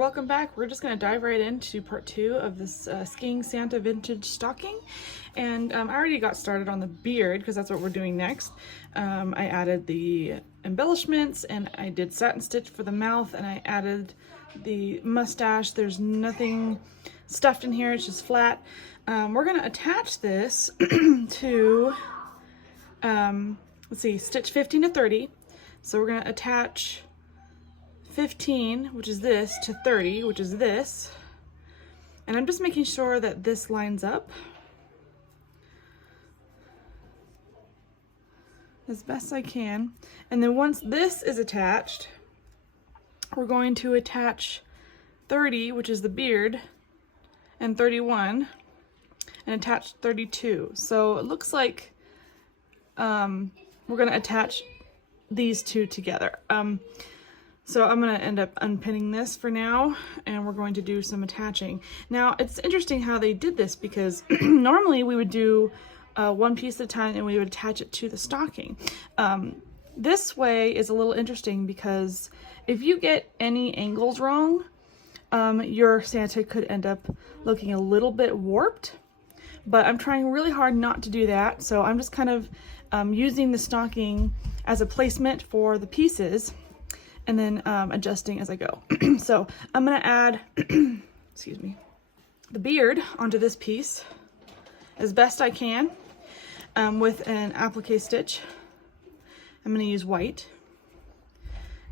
welcome back. We're just going to dive right into part 2 of this Skiing Santa vintage stocking. And I already got started on the beard because that's what we're doing next. I added the embellishments and I did satin stitch for the mouth, and I added the mustache. There's nothing stuffed in here, it's just flat. We're going to attach this to, let's see, stitch 15 to 30. So we're going to attach 15, which is this, to 30, which is this. And I'm just making sure that this lines up as best I can. And then once this is attached, we're going to attach 30, which is the beard, and 31, and attach 32. So it looks like we're going to attach these two together. So I'm going to end up unpinning this for now, and we're going to do some attaching. Now, it's interesting how they did this, because normally we would do one piece at a time and we would attach it to the stocking. This way is a little interesting because if you get any angles wrong, your Santa could end up looking a little bit warped. But I'm trying really hard not to do that, so I'm just kind of using the stocking as a placement for the pieces, and then adjusting as I go. So I'm gonna add, excuse me, the beard onto this piece as best I can with an applique stitch. I'm gonna use white.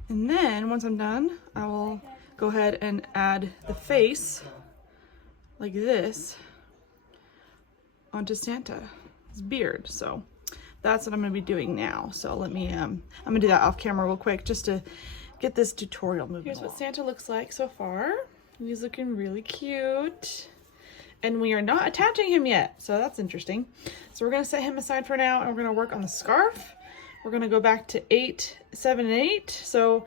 And then once I'm done, I will go ahead and add the face like this onto Santa's beard. So that's what I'm gonna be doing now. So let me, I'm gonna do that off camera real quick just to get this tutorial moving. Here's what Santa looks like so far. He's looking really cute. And we are not attaching him yet, so that's interesting. So we're gonna set him aside for now, and we're gonna work on the scarf. We're gonna go back to 8, 7, and 8. So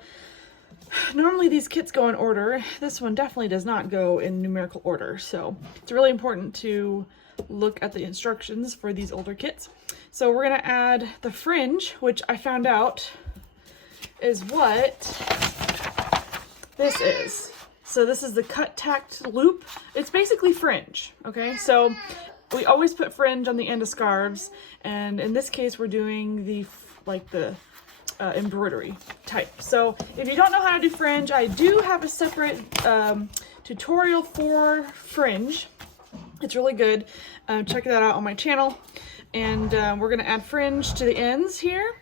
normally these kits go in order. This one definitely does not go in numerical order. So it's really important to look at the instructions for these older kits. So we're gonna add the fringe, which I found out is what this is. So this is the cut tacked loop. It's basically fringe, okay? So we always put fringe on the end of scarves, and in this case we're doing the embroidery type. So if you don't know how to do fringe, I do have a separate tutorial for fringe. It's really good. Check that out on my channel. And we're gonna add fringe to the ends here,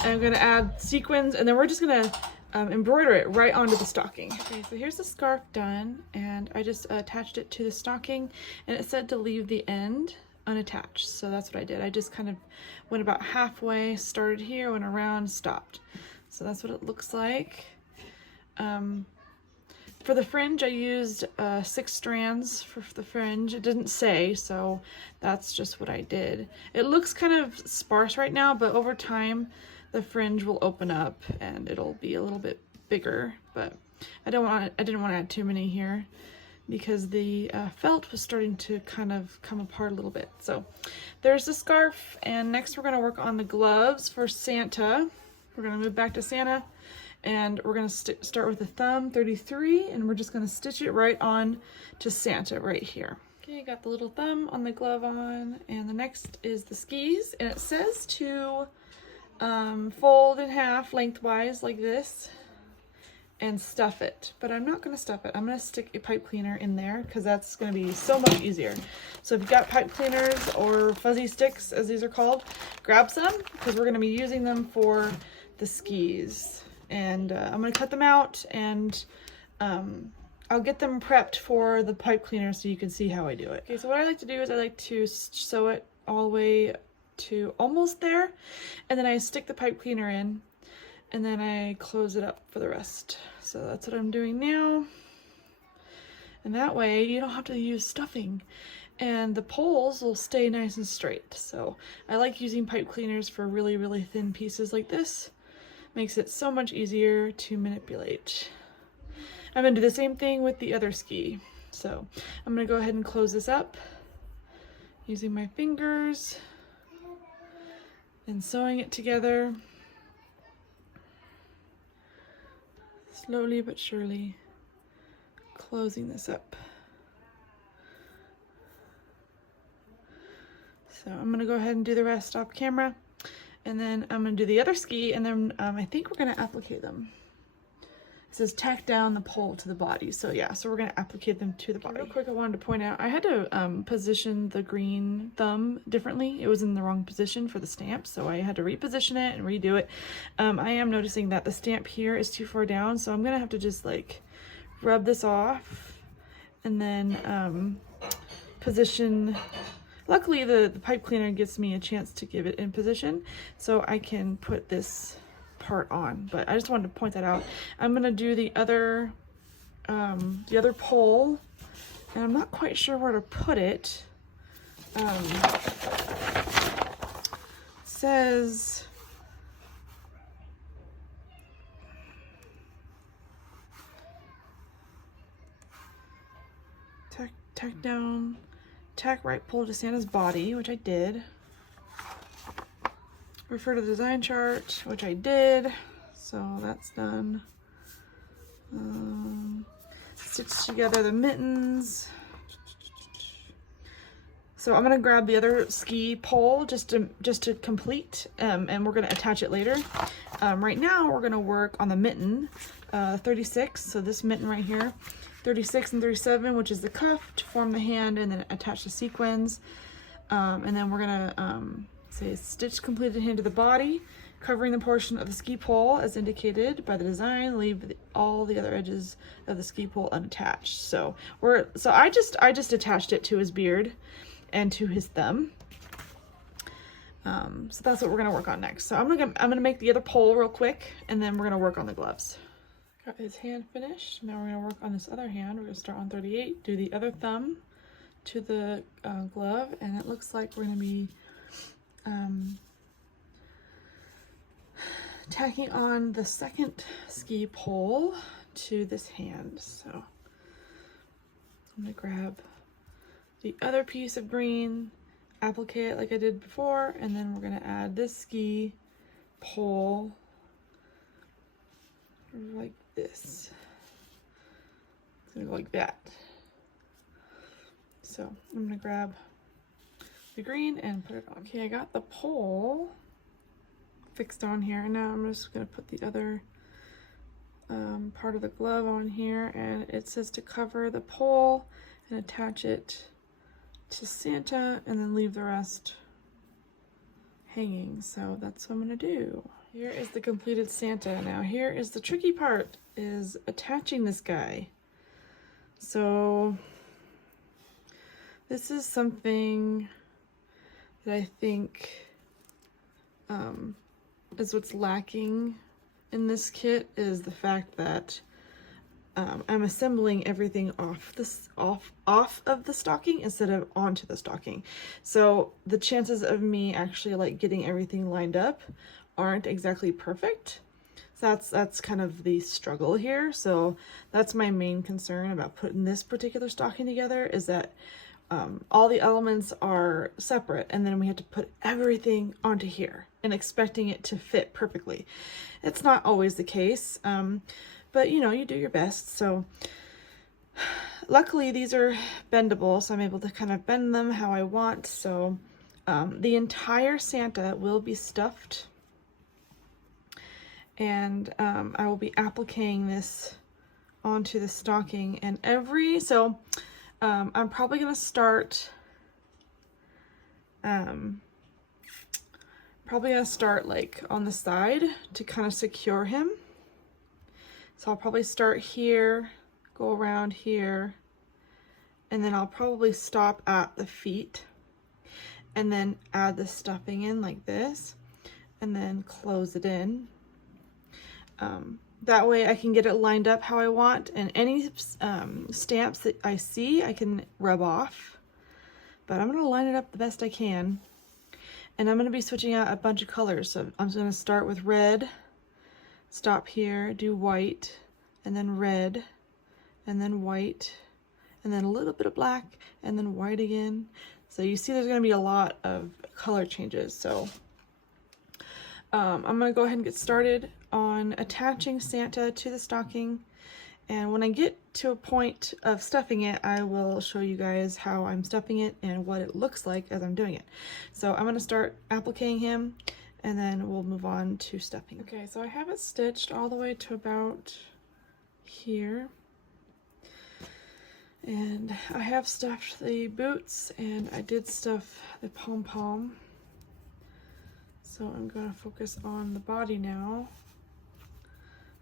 and I'm gonna add sequins, and then we're just gonna embroider it right onto the stocking. Okay, so here's the scarf done, and I just attached it to the stocking, and it said to leave the end unattached. So that's what I did. I just kind of went about halfway, started here, went around, stopped. So that's what it looks like. For the fringe, I used 6 strands for the fringe. It didn't say, so that's just what I did. It looks kind of sparse right now, but over time, the fringe will open up and it'll be a little bit bigger. But I didn't want to add too many here because the felt was starting to kind of come apart a little bit. So there's the scarf, and next we're going to work on the gloves for Santa. We're going to move back to Santa. And we're going to start with the thumb 33, and we're just going to stitch it right on to Santa right here. Okay, got the little thumb on the glove on, and the next is the skis, and it says to fold in half lengthwise like this and stuff it, but I'm not going to stuff it. I'm going to stick a pipe cleaner in there because that's going to be so much easier. So if you've got pipe cleaners or fuzzy sticks, as these are called, grab some, because we're going to be using them for the skis. And I'm going to cut them out, and I'll get them prepped for the pipe cleaner so you can see how I do it. Okay, so what I like to do is I like to sew it all the way to almost there, and then I stick the pipe cleaner in, and then I close it up for the rest. So that's what I'm doing now. And that way you don't have to use stuffing, and the poles will stay nice and straight. So I like using pipe cleaners for really, really thin pieces like this. Makes it so much easier to manipulate. I'm gonna do the same thing with the other ski. So I'm gonna go ahead and close this up using my fingers and sewing it together slowly but surely. closing this up. So I'm gonna go ahead and do the rest off camera, and then I'm gonna do the other ski, and then I think we're gonna applicate them. It says tack down the pole to the body. So yeah, so we're gonna applicate them to the body. Real quick, I wanted to point out, I had to position the green thumb differently. It was in the wrong position for the stamp, so I had to reposition it and redo it. I am noticing that the stamp here is too far down, so I'm gonna have to just like rub this off and then position. Luckily, the pipe cleaner gives me a chance to give it in position, so I can put this part on. But I just wanted to point that out. I'm gonna do the other pole, and I'm not quite sure where to put it. It says tack down. Tack right pole to Santa's body, which I did. Refer to the design chart, which I did. So that's done. Stitch together the mittens. So I'm gonna grab the other ski pole just to complete, and we're gonna attach it later. Right now we're gonna work on the mitten, 36. So this mitten right here. 36 and 37, which is the cuff to form the hand and then attach the sequins. And then we're gonna say stitch completed hand to the body, covering the portion of the ski pole as indicated by the design. Leave all the other edges of the ski pole unattached. So I just attached it to his beard and to his thumb. So that's what we're gonna work on next. So I'm gonna make the other pole real quick, and then we're gonna work on the gloves. Got his hand finished. Now we're gonna work on this other hand. We're gonna start on 38, do the other thumb to the glove, and it looks like we're gonna be tacking on the second ski pole to this hand. So I'm gonna grab the other piece of green, applique it like I did before, and then we're gonna add this ski pole like this. It's gonna go like that. So I'm gonna grab the green and put it on. Okay, I got the pole fixed on here, and now I'm just gonna put the other part of the glove on here, and it says to cover the pole and attach it to Santa and then leave the rest hanging. So that's what I'm gonna do. Here is the completed Santa. Now here is the tricky part, is attaching this guy. So this is something that I think is what's lacking in this kit, is the fact that I'm assembling everything off of the stocking instead of onto the stocking. So the chances of me actually like getting everything lined up aren't exactly perfect. So that's kind of the struggle here. So that's my main concern about putting this particular stocking together, is that all the elements are separate, and then we have to put everything onto here and expecting it to fit perfectly. It's not always the case, but you know, you do your best. So luckily these are bendable, so I'm able to kind of bend them how I want. So the entire Santa will be stuffed, and I will be appliquing this onto the stocking, and I'm probably gonna start like on the side to kind of secure him. So I'll probably start here, go around here, and then I'll probably stop at the feet and then add the stuffing in like this, and then close it in. That way I can get it lined up how I want, and any stamps that I see I can rub off, but I'm gonna line it up the best I can. And I'm gonna be switching out a bunch of colors. So I'm just gonna start with red, stop here, do white, and then red, and then white, and then a little bit of black, and then white again. So you see there's gonna be a lot of color changes. So I'm gonna go ahead and get started on attaching Santa to the stocking, And when I get to a point of stuffing it, I will show you guys how I'm stuffing it and what it looks like as I'm doing it. So I'm gonna start appliquing him and then we'll move on to stuffing. Okay, so I have it stitched all the way to about here. And I have stuffed the boots and I did stuff the pom-pom. So I'm gonna focus on the body now.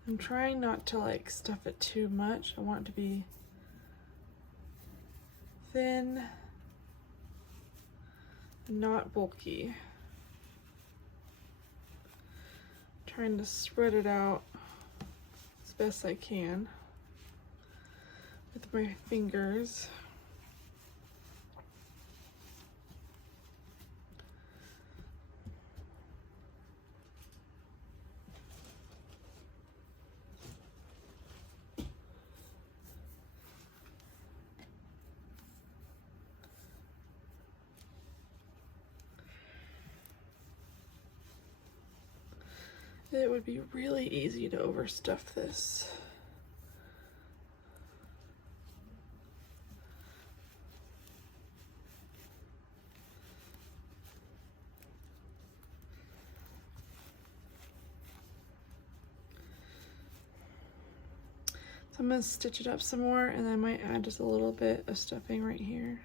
I'm trying not to like stuff it too much. I want it to be thin, not bulky. Trying to spread it out as best I can with my fingers. It would be really easy to overstuff this. So I'm going to stitch it up some more and I might add just a little bit of stuffing right here.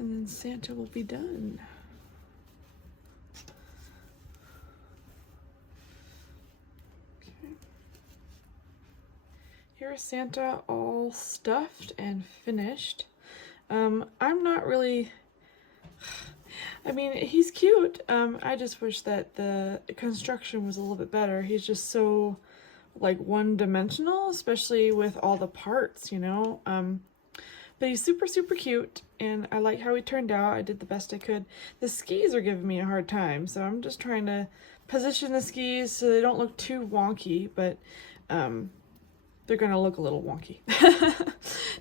And then Santa will be done. Okay. Here's Santa all stuffed and finished. I'm not really... I mean, he's cute. I just wish that the construction was a little bit better. He's just so like one-dimensional, especially with all the parts, you know. But he's super, super cute, and I like how he turned out. I did the best I could. The skis are giving me a hard time, so I'm just trying to position the skis so they don't look too wonky, but they're gonna look a little wonky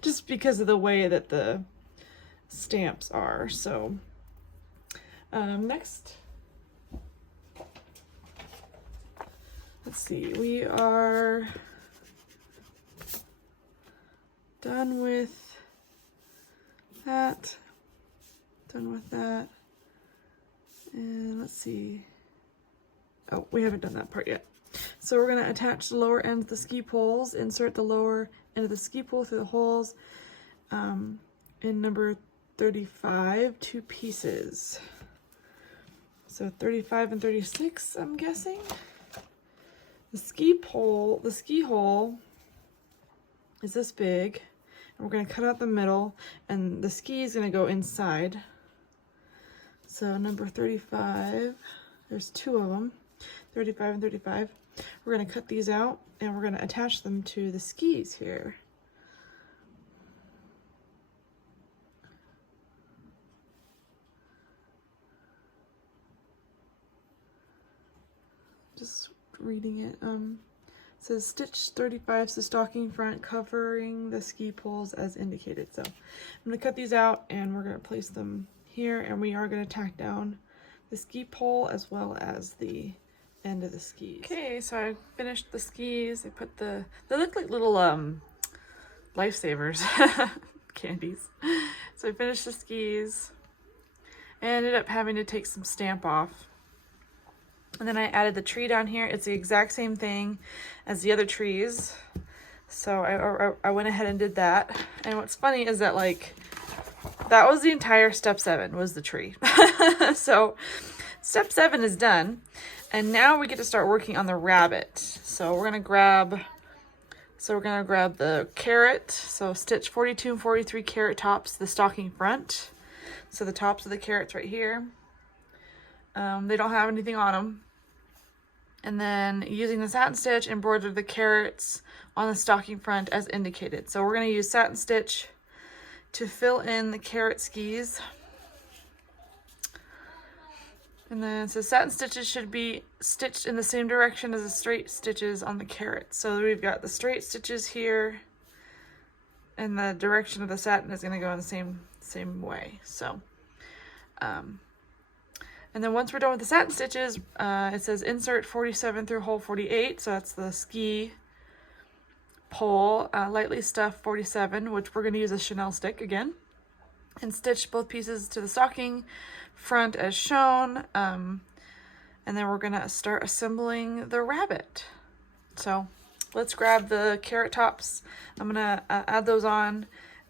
just because of the way that the stamps are. So next, let's see, we are done with that, and let's see, oh, we haven't done that part yet. So we're going to attach the lower end of the ski poles, insert the lower end of the ski pole through the holes in number 35, 2 pieces. So 35 and 36, I'm guessing. The ski hole is this big, and we're going to cut out the middle, and the ski is going to go inside. So number 35, there's 2 of them, 35 and 35. We're going to cut these out, and we're going to attach them to the skis here. Just reading it. It says stitch 35 to stocking front, covering the ski poles as indicated. So I'm going to cut these out, and we're going to place them here, and we are going to tack down the ski pole as well as the end of the skis. Okay, so I finished the skis. I put they look like little lifesavers candies. So I finished the skis. I ended up having to take some stamp off. And then I added the tree down here. It's the exact same thing as the other trees. So I went ahead and did that. And what's funny is that like, that was the entire step 7 was the tree. So step 7 is done. And now we get to start working on the rabbit. So we're gonna grab the carrot. So stitch 42 and 43 carrot tops, the stocking front. So the tops of the carrots right here. They don't have anything on them. And then using the satin stitch, embroider the carrots on the stocking front as indicated. So we're gonna use satin stitch to fill in the carrot skis. And then it says satin stitches should be stitched in the same direction as the straight stitches on the carrot. So we've got the straight stitches here, and the direction of the satin is going to go in the same way. So, and then once we're done with the satin stitches, it says insert 47 through hole 48. So that's the ski pole, lightly stuffed 47, which we're going to use a Chanel stick again, and stitch both pieces to the stocking front as shown. And then we're going to start assembling the rabbit. So let's grab the carrot tops. I'm going to add those on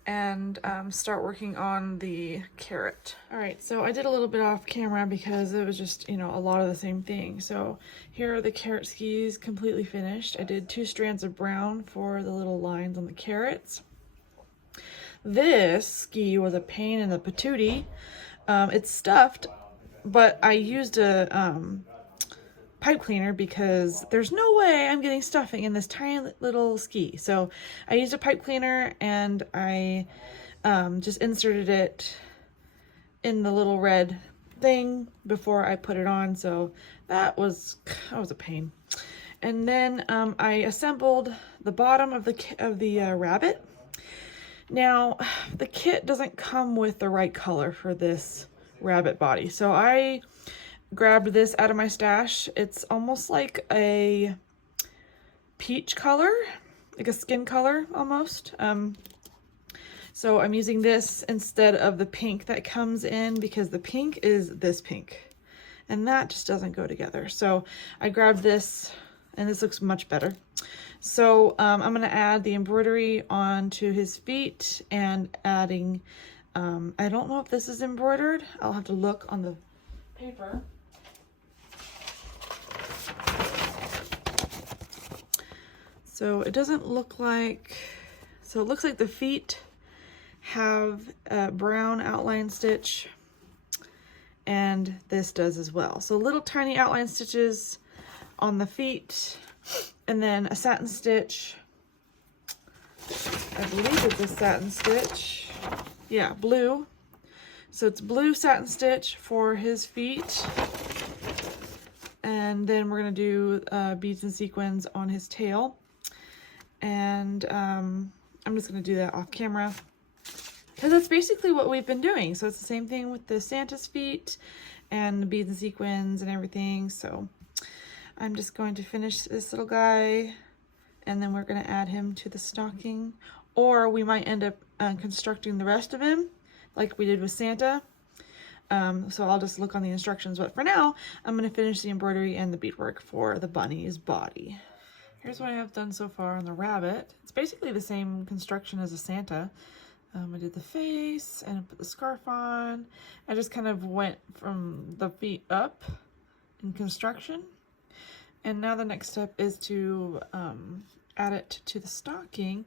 and start working on the carrot. All right, so I did a little bit off camera because it was just, you know, a lot of the same thing. So here are the carrot skis completely finished. I did 2 strands of brown for the little lines on the carrots. This ski was a pain in the patootie. It's stuffed, but I used a pipe cleaner because there's no way I'm getting stuffing in this tiny little ski. So I used a pipe cleaner and I just inserted it in the little red thing before I put it on. So that was a pain. And then I assembled the bottom of the rabbit. Now the kit doesn't come with the right color for this rabbit body, so I grabbed this out of my stash. It's almost like a peach color, like a skin color almost. So I'm using this instead of the pink that comes in because the pink is this pink and that just doesn't go together. So I grabbed this and this looks much better. So I'm going to add the embroidery onto his feet and adding, I don't know if this is embroidered. I'll have to look on the paper. So it doesn't look like, so it looks like the feet have a brown outline stitch and this does as well. So little tiny outline stitches on the feet and then a satin stitch. I believe it's a satin stitch. Yeah, blue. So it's blue satin stitch for his feet. And then we're gonna do beads and sequins on his tail. And I'm just going to do that off camera because that's basically what we've been doing. So it's the same thing with the Santa's feet and the beads and sequins and everything. So I'm just going to finish this little guy and then we're going to add him to the stocking, or we might end up constructing the rest of him like we did with Santa. So I'll just look on the instructions, but for now I'm going to finish the embroidery and the beadwork for the bunny's body. Here's what I have done so far on the rabbit. It's basically the same construction as a Santa. I did the face and I put the scarf on. I just kind of went from the feet up in construction. And now the next step is to add it to the stocking,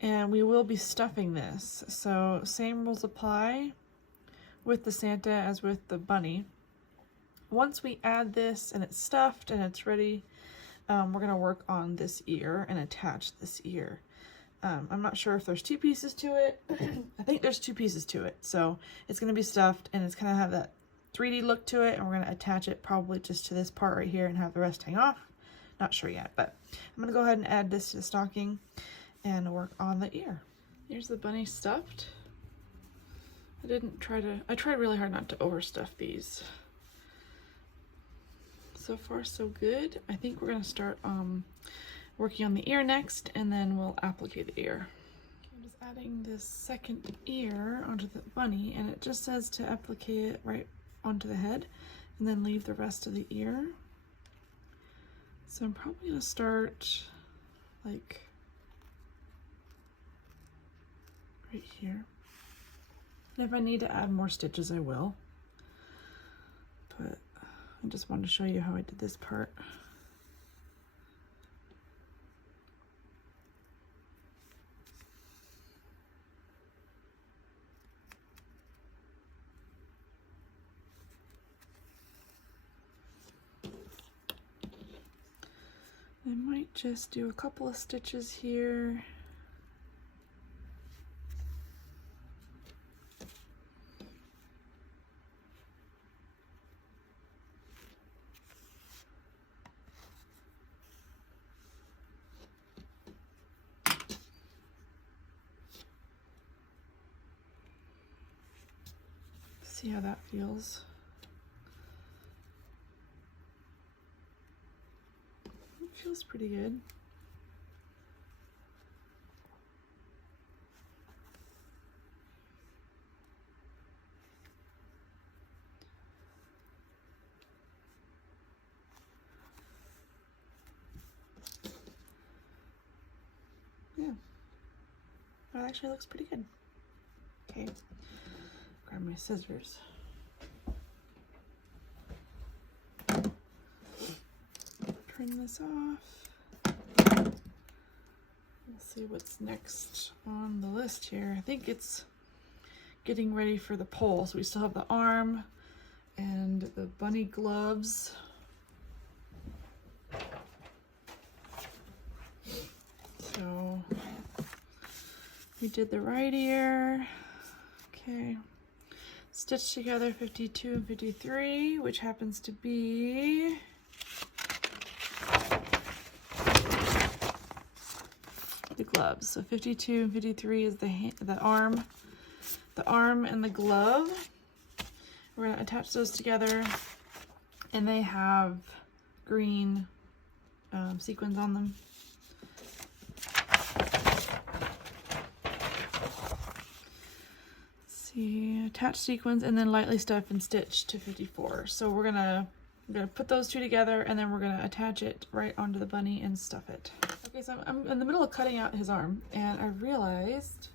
and we will be stuffing this. So same rules apply with the Santa as with the bunny. Once we add this and it's stuffed and it's ready, we're going to work on this ear and attach this ear. I'm not sure if there's 2 pieces to it. I think there's 2 pieces to it. So it's going to be stuffed and it's going to have that 3D look to it, and we're going to attach it probably just to this part right here and have the rest hang off. Not sure yet, but I'm going to go ahead and add this to the stocking and work on the ear. Here's the bunny stuffed. I tried really hard not to overstuff these. So far so good. I think we're going to start working on the ear next, and then we'll applicate the ear. I'm just adding this second ear onto the bunny, and it just says to applicate it right onto the head and then leave the rest of the ear. So I'm probably going to start like right here. And if I need to add more stitches, I will. But I just wanted to show you how I did this part. I might just do a couple of stitches here. See how that feels. It feels pretty good. That actually looks pretty good. Okay, grab my scissors. Trim this off. We'll see what's next on the list here. I think it's getting ready for the pole. So we still have the arm and the bunny gloves. So we did the right ear. Okay. Stitch together 52 and 53, which happens to be the gloves. So 52 and 53 is the arm and the glove. We're gonna attach those together, and they have green sequins on them. Let's see, attach sequins and then lightly stuff and stitch to 54. So we're gonna put those two together, and then we're gonna attach it right onto the bunny and stuff it. Okay, so I'm in the middle of cutting out his arm, and I realized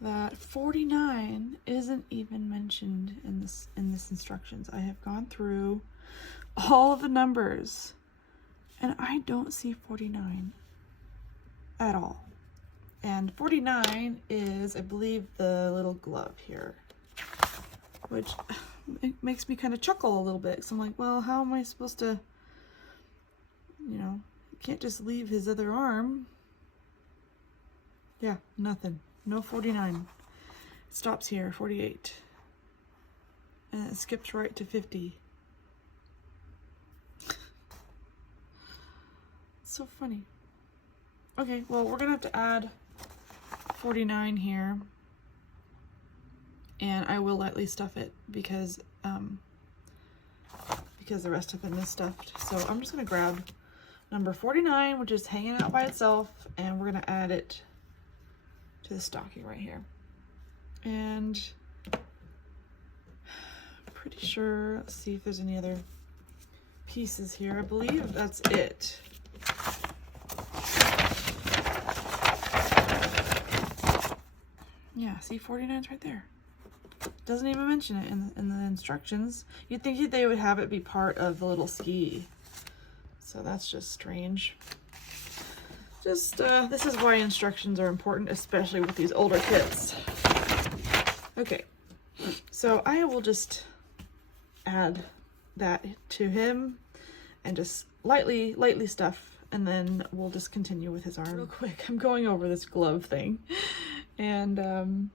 that 49 isn't even mentioned in this instructions. I have gone through all of the numbers, and I don't see 49 at all. And 49 is, I believe, the little glove here, which it makes me kind of chuckle a little bit. So I'm like, well, how am I supposed to, you know, you can't just leave his other arm. Yeah, nothing. No 49. It stops here, 48. And it skips right to 50. It's so funny. Okay, well, we're gonna have to add 49 here. And I will lightly stuff it because the rest of it is stuffed. So I'm just gonna grab number 49, which is hanging out by itself, and we're gonna add it to the stocking right here. And I'm pretty sure, let's see if there's any other pieces here. I believe that's it. Yeah, see, 49's right there. Doesn't even mention it in the instructions. You'd think they would have it be part of the little ski. So that's just strange. Just, this is why instructions are important, especially with these older kits. Okay, so I will just add that to him and just lightly stuff, and then we'll just continue with his arm. Real quick, I'm going over this glove thing. And,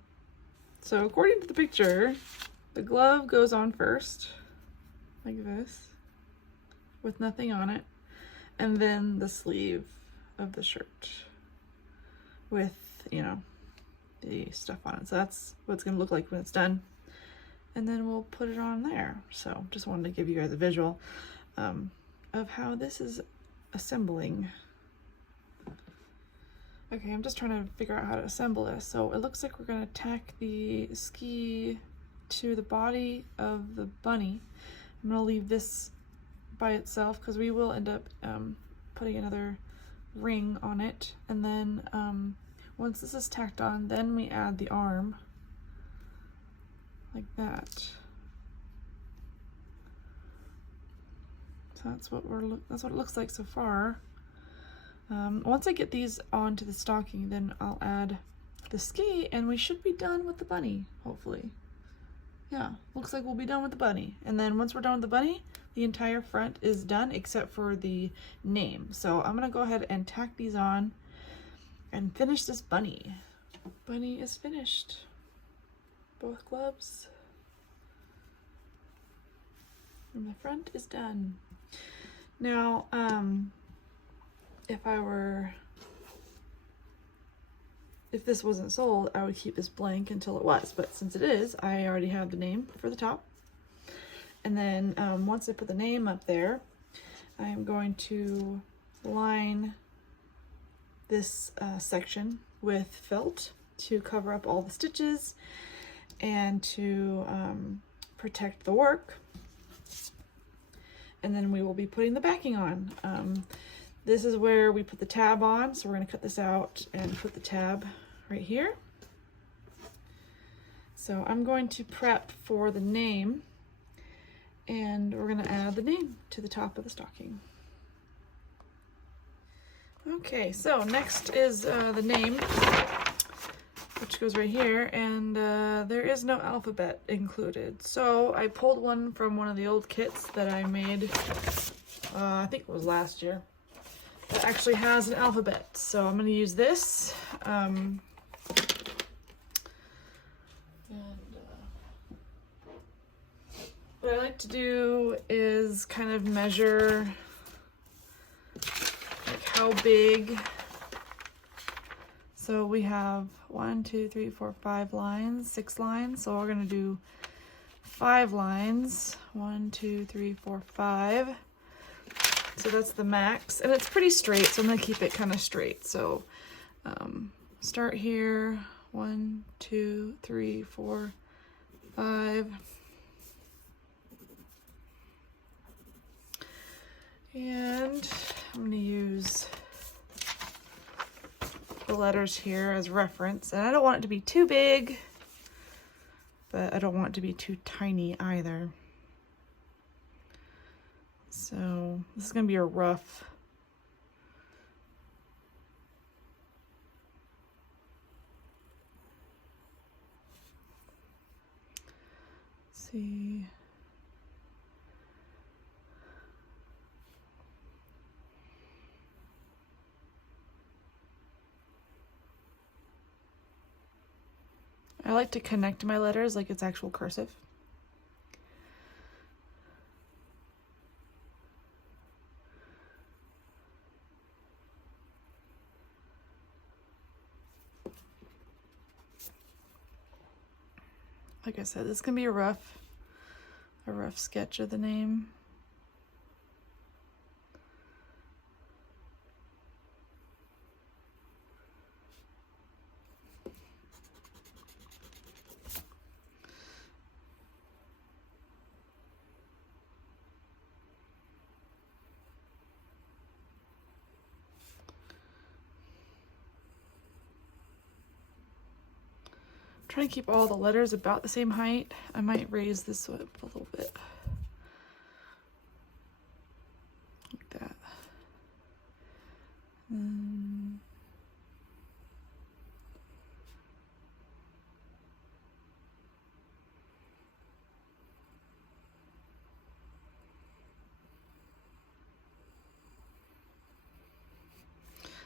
so according to the picture, the glove goes on first, like this, with nothing on it, and then the sleeve of the shirt with, you know, the stuff on it. So that's what it's gonna look like when it's done, and then we'll put it on there. So just wanted to give you guys a visual of how this is assembling. Okay, I'm just trying to figure out how to assemble this. So it looks like we're gonna tack the ski to the body of the bunny. I'm gonna leave this by itself because we will end up putting another ring on it, and then once this is tacked on, then we add the arm like that. So that's what it looks like so far. Once I get these onto the stocking, then I'll add the ski, and we should be done with the bunny, hopefully. Yeah, looks like we'll be done with the bunny. And then once we're done with the bunny, the entire front is done except for the name. So I'm gonna go ahead and tack these on and finish this bunny. Bunny is finished. Both gloves. And the front is done. Now, if this wasn't sold, I would keep this blank until it was, but since it is, I already have the name for the top. And then once I put the name up there, I'm going to line this section with felt to cover up all the stitches and to protect the work. And then we will be putting the backing on. This is where we put the tab on, so we're going to cut this out and put the tab right here. So I'm going to prep for the name, and we're going to add the name to the top of the stocking. Okay, so next is the name, which goes right here, and there is no alphabet included. So I pulled one from one of the old kits that I made, I think it was last year, that actually has an alphabet. So I'm going to use this. What I like to do is kind of measure like how big. So we have 1, 2, 3, 4, 5 lines, 6 lines. So we're gonna do 5 lines. 1, 2, 3, 4, 5. So that's the max, and it's pretty straight. So I'm gonna keep it kind of straight. So start here. 1, 2, 3, 4, 5. And I'm going to use the letters here as reference. And I don't want it to be too big, but I don't want it to be too tiny either. So this is going to be a rough. Let's see. I like to connect my letters like it's actual cursive. Like I said, this is gonna be a rough sketch of the name. Trying to keep all the letters about the same height. I might raise this up a little bit. Like that.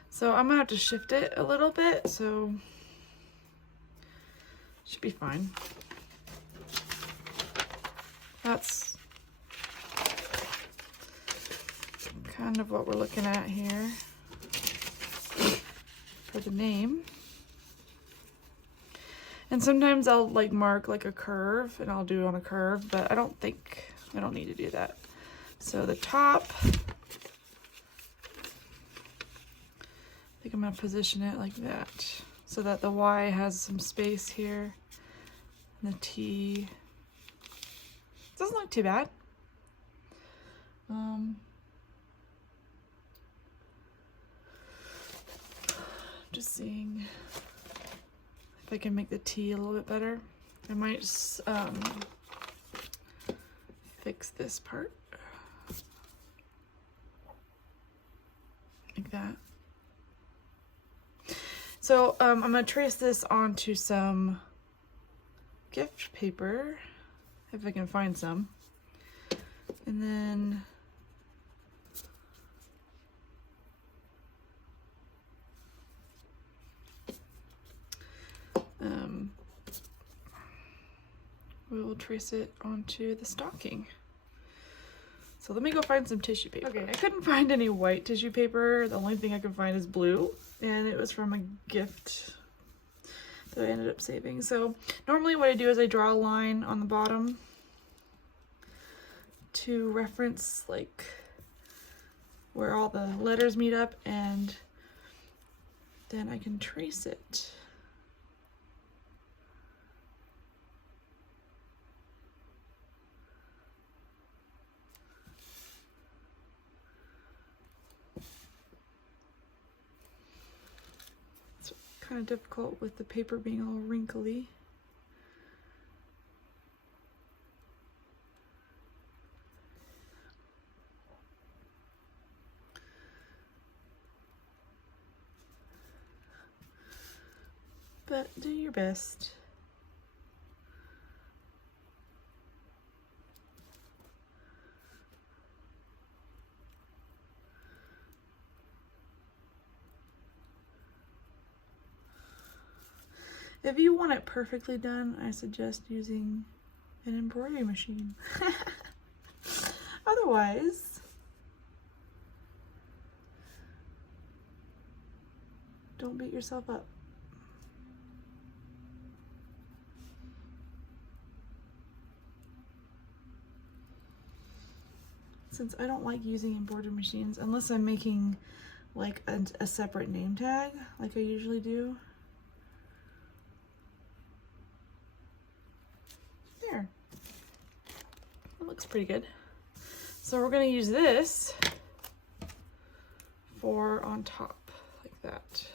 So I'm gonna have to shift it a little bit, so should be fine. That's kind of what we're looking at here for the name. And sometimes I'll like mark like a curve, and I'll do it on a curve, but I don't need to do that. So the top, I think I'm gonna position it like that so that the Y has some space here. And the T doesn't look too bad. Just seeing if I can make the T a little bit better. I might just fix this part like that. So I'm gonna trace this onto some gift paper, if I can find some. And then we'll trace it onto the stocking. So let me go find some tissue paper. Okay, I couldn't find any white tissue paper. The only thing I could find is blue, and it was from a gift that I ended up saving. So normally what I do is I draw a line on the bottom to reference like where all the letters meet up, and then I can trace it. Kind of difficult with the paper being all wrinkly. But do your best. If you want it perfectly done, I suggest using an embroidery machine. Otherwise, don't beat yourself up. Since I don't like using embroidery machines unless I'm making like a separate name tag like I usually do. There. It looks pretty good. So we're going to use this for on top like that.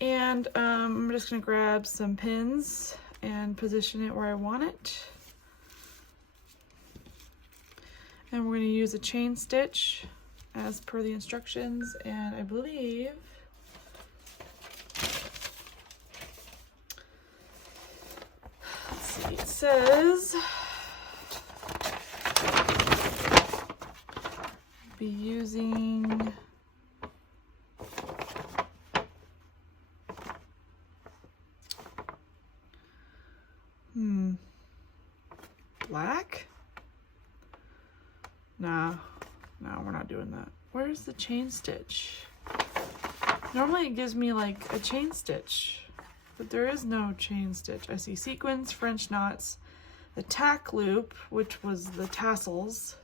And I'm just going to grab some pins and position it where I want it. And we're going to use a chain stitch as per the instructions, and I believe let's see, it says be using black? No, we're not doing that. Where's the chain stitch? Normally it gives me like a chain stitch, but there is no chain stitch. I see sequins, French knots, the tack loop, which was the tassels,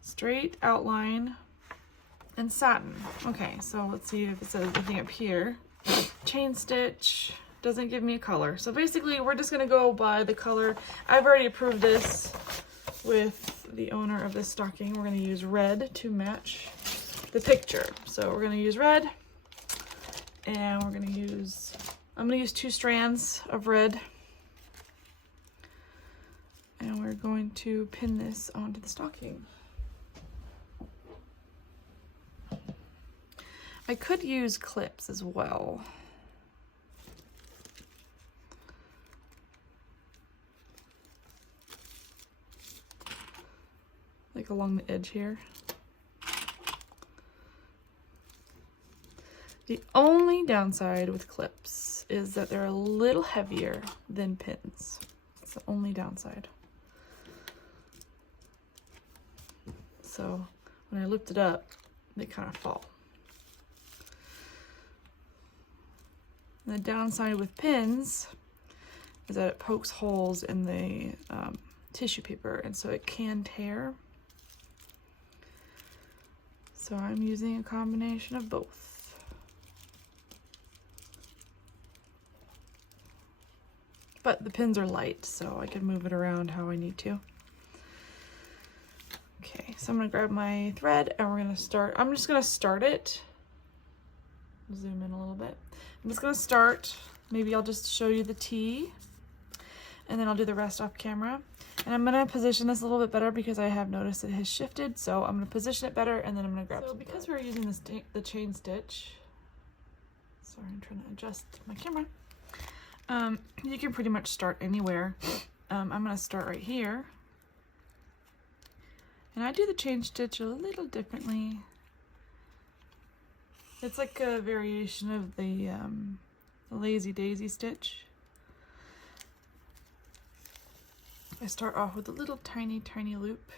straight outline, and satin. Okay, so let's see if it says anything up here. Chain stitch doesn't give me a color. So basically we're just gonna go by the color. I've already approved this with the owner of this stocking. We're going to use red to match the picture. So we're going to use red, and I'm going to use 2 strands of red, and we're going to pin this onto the stocking. I could use clips as well. Like along the edge here. The only downside with clips is that they're a little heavier than pins. It's the only downside. So when I lift it up, they kind of fall. And the downside with pins is that it pokes holes in the tissue paper, and so it can tear. So I'm using a combination of both. But the pins are light, so I can move it around how I need to. Okay, so I'm gonna grab my thread and we're gonna start. I'm just gonna start it. Zoom in a little bit. I'm just gonna start. Maybe I'll just show you the T, and then I'll do the rest off camera. And I'm gonna position this a little bit better because I have noticed it has shifted. So I'm gonna position it better, and then I'm gonna grab. So because we're using this the chain stitch, sorry, I'm trying to adjust my camera. You can pretty much start anywhere. I'm gonna start right here, and I do the chain stitch a little differently. It's like a variation of the lazy daisy stitch. I start off with a little tiny loop,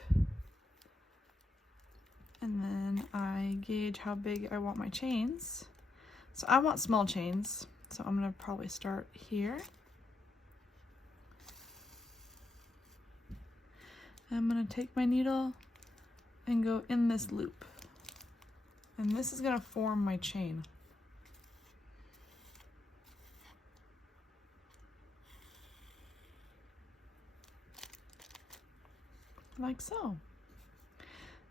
and then I gauge how big I want my chains. So I want small chains, so I'm gonna probably start here. I'm gonna take my needle and go in this loop, and this is gonna form my chain. Like so.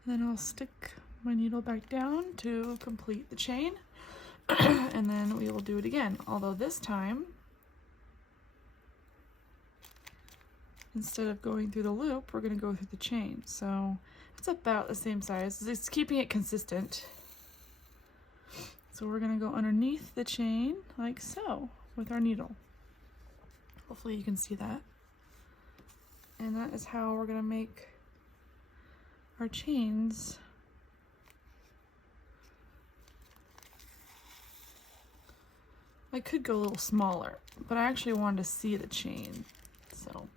And then I'll stick my needle back down to complete the chain. And then we will do it again, although this time, instead of going through the loop, we're going to go through the chain. So it's about the same size. It's keeping it consistent. So we're going to go underneath the chain like so with our needle. Hopefully you can see that. And that is how we're going to make our chains. I could go a little smaller, but I actually wanted to see the chain. So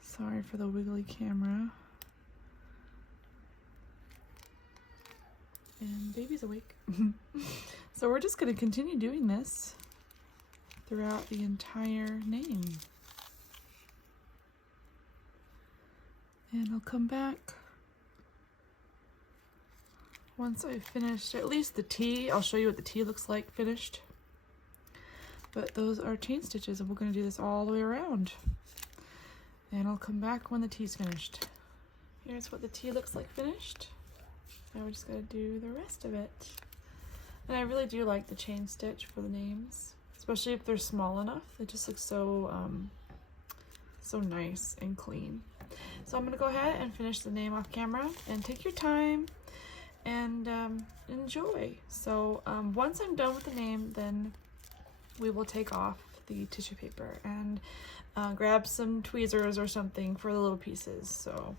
sorry for the wiggly camera. And baby's awake. So we're just going to continue doing this throughout the entire name. And I'll come back once I've finished at least the T. I'll show you what the T looks like finished. But those are chain stitches, and we're going to do this all the way around. And I'll come back when the T's finished. Here's what the T looks like finished. Now we're just going to do the rest of it. And I really do like the chain stitch for the names, especially if they're small enough. It just looks so so nice and clean. So I'm going to go ahead and finish the name off camera, and take your time and enjoy. So once I'm done with the name, then we will take off the tissue paper and grab some tweezers or something for the little pieces. So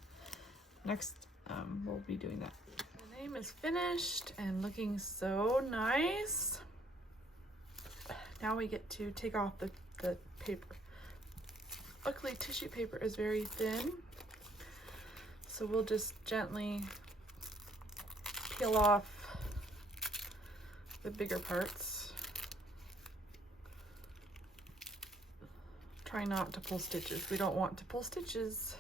next we'll be doing that. The name is finished and looking so nice. Now we get to take off the paper. Luckily tissue paper is very thin, so we'll just gently peel off the bigger parts. Try not to pull stitches. We don't want to pull stitches.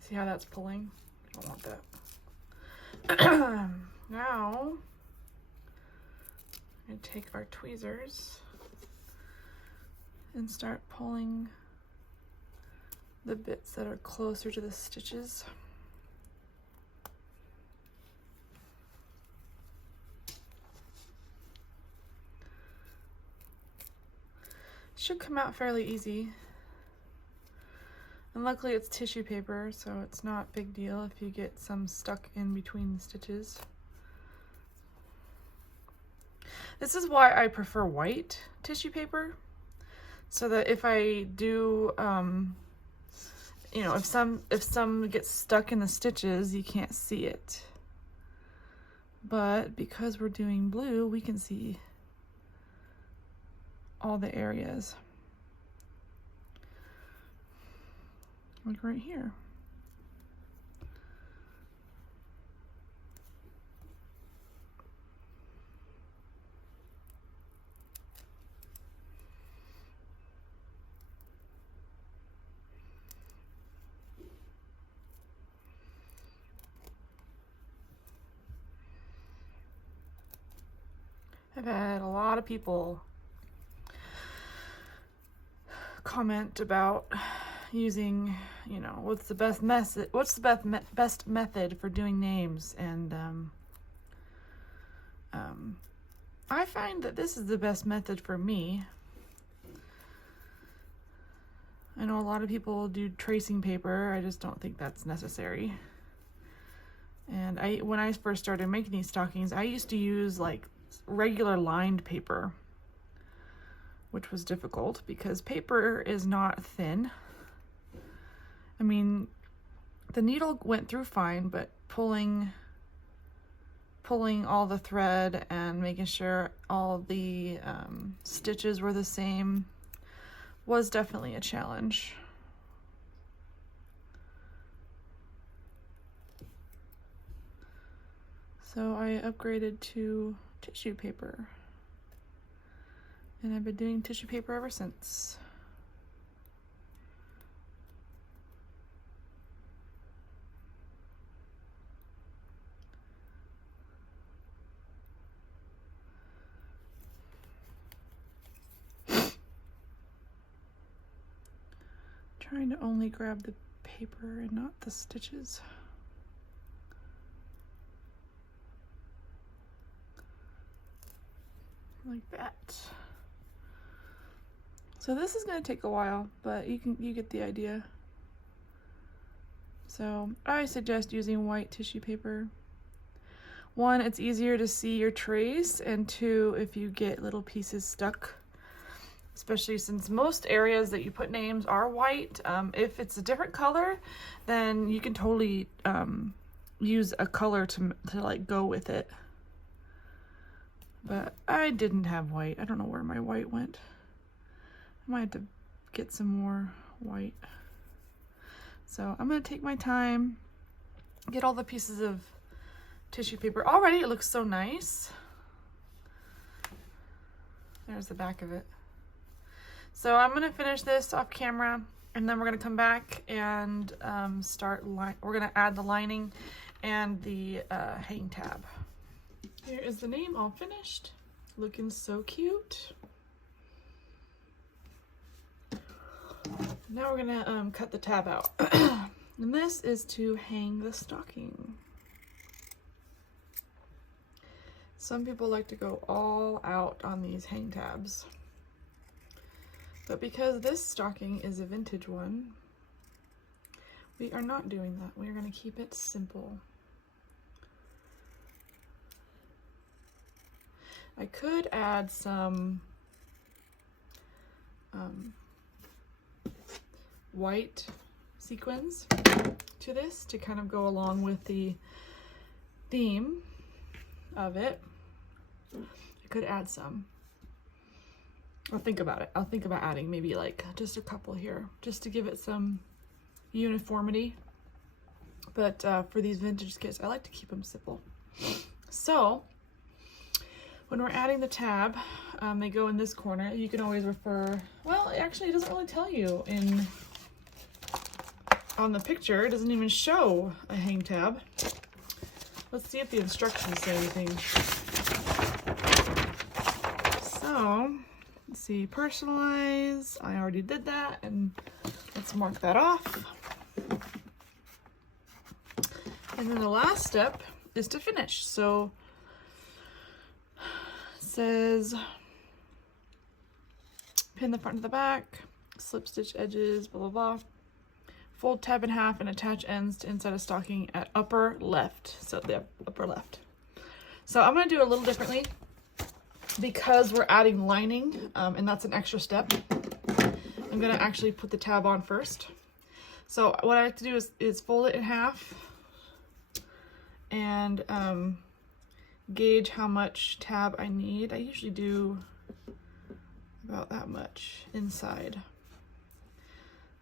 See how that's pulling? I don't want that. Now, I'm going to take our tweezers and start pulling the bits that are closer to the stitches. Should come out fairly easy. And luckily it's tissue paper, so it's not a big deal if you get some stuck in between the stitches. This is why I prefer white tissue paper, so that if I do, you know, if some gets stuck in the stitches, you can't see it. But because we're doing blue, we can see all the areas. Like right here. I've had a lot of people comment about using, you know, what's the best method for doing names, and I find that this is the best method for me. I know a lot of people do tracing paper. I just don't think that's necessary. And when I first started making these stockings, I used to use like regular lined paper, which was difficult because paper is not thin. I mean, the needle went through fine, but pulling all the thread and making sure all the stitches were the same was definitely a challenge. So I upgraded to tissue paper, and I've been doing tissue paper ever since. trying to only grab the paper and not the stitches. Like that. So this is going to take a while, but you get the idea. So I suggest using white tissue paper. One, it's easier to see your trace, and two, if you get little pieces stuck, especially since most areas that you put names are white. If it's a different color, then you can totally use a color to like go with it. But I didn't have white. I don't know where my white went. I might have to get some more white. So I'm gonna take my time, get all the pieces of tissue paper. Already it looks so nice. There's the back of it. So I'm gonna finish this off camera, and then we're gonna come back and we're gonna add the lining and the hang tab. Here is the name all finished. Looking so cute. Now we're gonna cut the tab out. And this is to hang the stocking. Some people like to go all out on these hang tabs. But because this stocking is a vintage one, we are not doing that. We are gonna keep it simple. I could add some white sequins to this to kind of go along with the theme of it. I could add some. I'll think about it. I'll think about adding maybe like just a couple here just to give it some uniformity. But for these vintage kits, I like to keep them simple. So when we're adding the tab, they go in this corner. You can always refer, well, actually it doesn't really tell you on the picture. It doesn't even show a hang tab. Let's see if the instructions say anything. So, let's see, personalize. I already did that, and let's mark that off. And then the last step is to finish. So, says pin the front to the back, slip stitch edges, blah blah blah, fold tab in half and attach ends to inside a stocking at upper left. So the upper left. So I'm going to do it a little differently because we're adding lining, and that's an extra step. I'm going to actually put the tab on first. So what I like to do is fold it in half and gauge how much tab I need. I usually do about that much inside.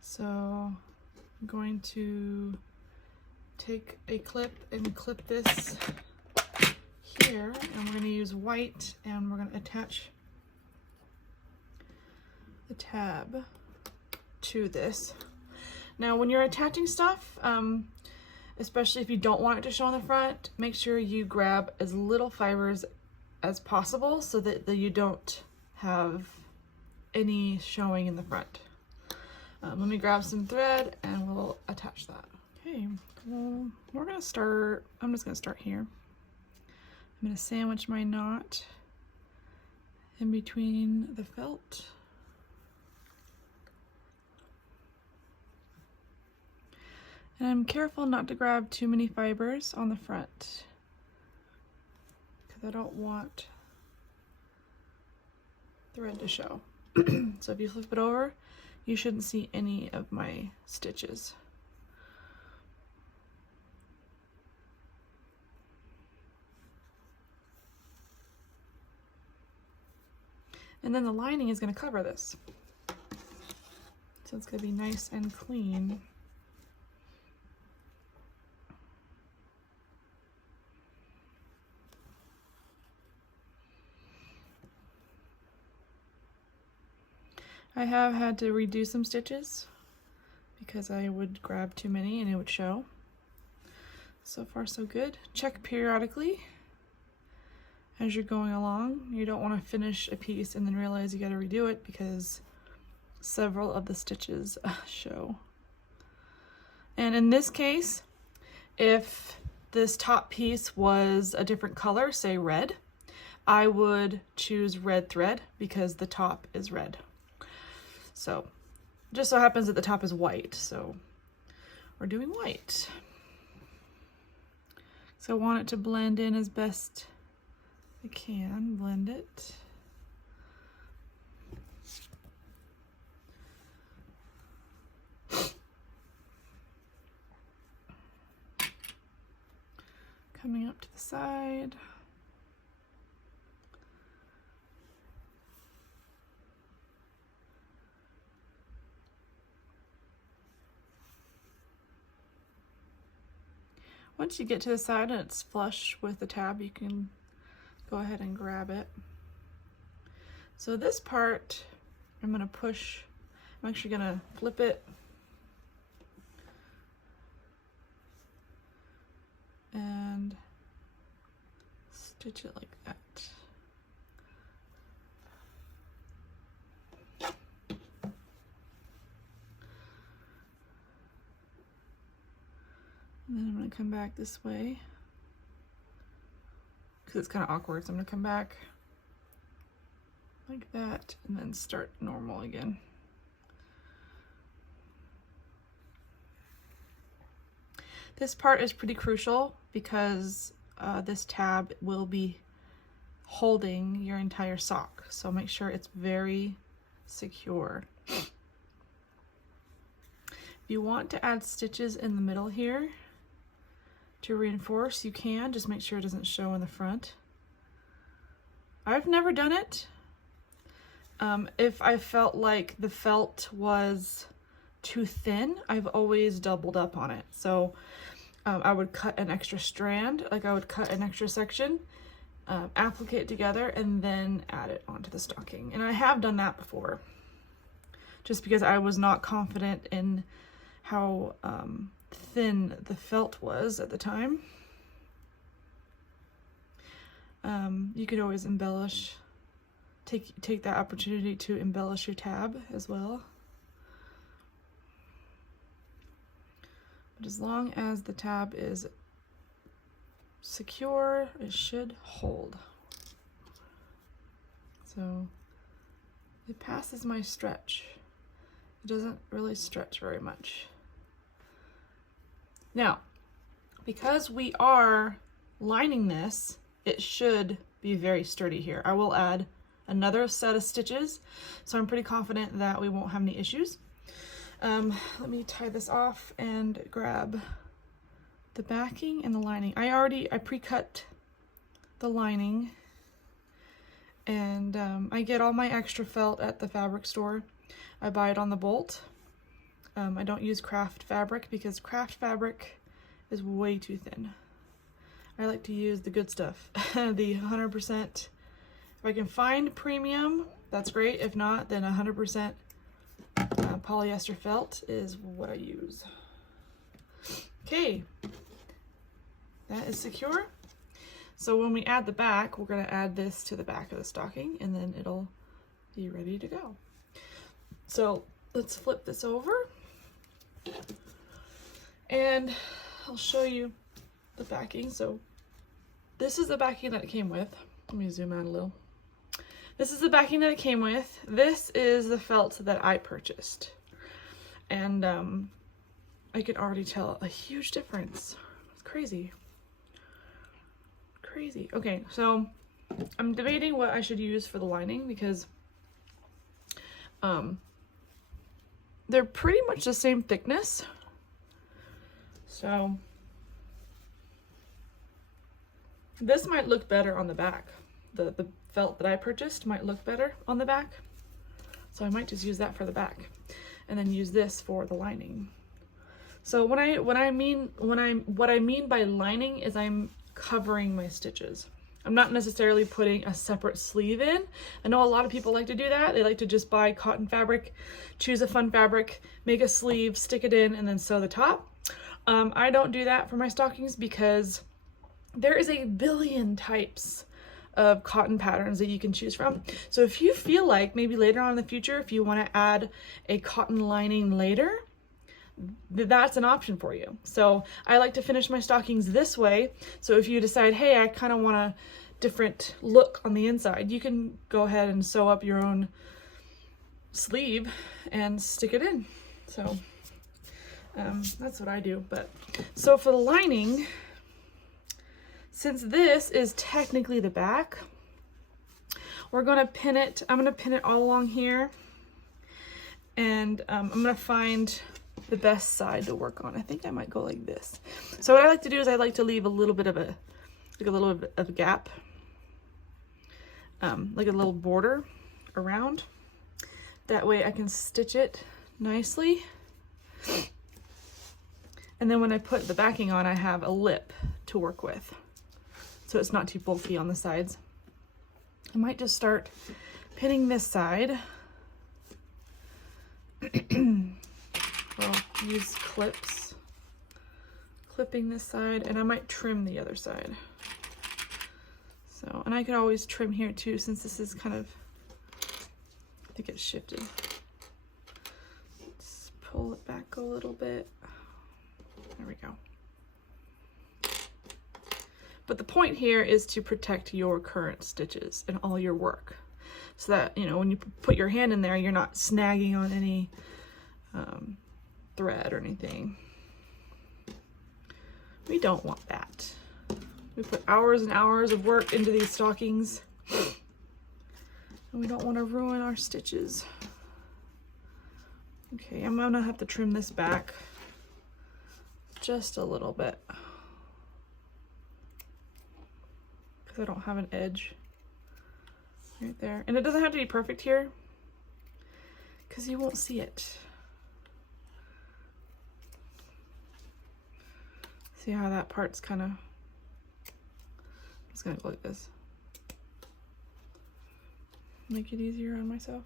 So I'm going to take a clip and clip this here, and we're going to use white, and we're going to attach the tab to this. Now when you're attaching stuff, especially if you don't want it to show on the front, make sure you grab as little fibers as possible so that you don't have any showing in the front. Let me grab some thread and we'll attach that. Okay, well, we're gonna start, I'm just gonna start here. I'm gonna sandwich my knot in between the felt. And I'm careful not to grab too many fibers on the front because I don't want thread to show. So if you flip it over, you shouldn't see any of my stitches. And then the lining is going to cover this. So it's going to be nice and clean. I have had to redo some stitches because I would grab too many and it would show. So far so good. Check periodically as you're going along. You don't want to finish a piece and then realize you got to redo it because several of the stitches show. And in this case, if this top piece was a different color, say red, I would choose red thread because the top is red. So just so happens that the top is white, so we're doing white. So I want it to blend in as best I can, blend it. Coming up to the side. Once you get to the side and it's flush with the tab, you can go ahead and grab it. So this part, I'm gonna push, I'm actually gonna flip it and stitch it like that. And then I'm going to come back this way because it's kind of awkward. So I'm going to come back like that and then start normal again. This part is pretty crucial because this tab will be holding your entire sock. So make sure it's very secure. If you want to add stitches in the middle here, to reinforce, you can. Just make sure it doesn't show in the front. I've never done it. If I felt like the felt was too thin, I've always doubled up on it. So I would cut an extra strand, like I would cut an extra section, applicate it together, and then add it onto the stocking. And I have done that before, just because I was not confident in how thin the felt was at the time. You could always embellish, take that opportunity to embellish your tab as well. But as long as the tab is secure, it should hold. So it passes my stretch. It doesn't really stretch very much. Now, because we are lining this, it should be very sturdy here. I will add another set of stitches, so I'm pretty confident that we won't have any issues. Let me tie this off and grab the backing and the lining. I pre-cut the lining, and I get all my extra felt at the fabric store. I buy it on the bolt. I don't use craft fabric because craft fabric is way too thin. I like to use the good stuff, the 100%. If I can find premium, that's great. If not, then 100% polyester felt is what I use. Okay, that is secure. So when we add the back, we're going to add this to the back of the stocking, and then it'll be ready to go. So let's flip this over, and I'll show you the backing. So this is the backing that it came with. Let me zoom out a little. This is the backing that it came with. This is the felt that I purchased. And I can already tell a huge difference. It's crazy. Crazy. Okay, so I'm debating what I should use for the lining because they're pretty much the same thickness. So this might look better on the back. The felt that I purchased might look better on the back. So I might just use that for the back and then use this for the lining. So what I mean by lining is I'm covering my stitches. I'm not necessarily putting a separate sleeve in. I know a lot of people like to do that. They like to just buy cotton fabric, choose a fun fabric, make a sleeve, stick it in, and then sew the top. I don't do that for my stockings because there is a billion types of cotton patterns that you can choose from. So if you feel like maybe later on in the future, if you want to add a cotton lining later, that's an option for you. So I like to finish my stockings this way. So if you decide, hey, I kind of want a different look on the inside, you can go ahead and sew up your own sleeve and stick it in. So that's what I do. But so for the lining, since this is technically the back, we're going to pin it. I'm going to pin it all along here, and I'm going to find the best side to work on. I think I might go like this. So what I like to do is I like to leave a little bit of a gap, like a little border around. That way I can stitch it nicely. And then when I put the backing on, I have a lip to work with, so it's not too bulky on the sides. I might just start pinning this side. I'll use clips, clipping this side, and I might trim the other side. So, and I could always trim here too, since this is kind of, I think it's shifted. Let's pull it back a little bit. There we go. But the point here is to protect your current stitches and all your work, so that, you know, when you put your hand in there, you're not snagging on any thread or anything. We don't want that. We put hours and hours of work into these stockings, and we don't want to ruin our stitches. Okay, I'm gonna have to trim this back just a little bit, because I don't have an edge right there. And it doesn't have to be perfect here, because you won't see it. See how that part's kind of, I'm just gonna go like this. Make it easier on myself.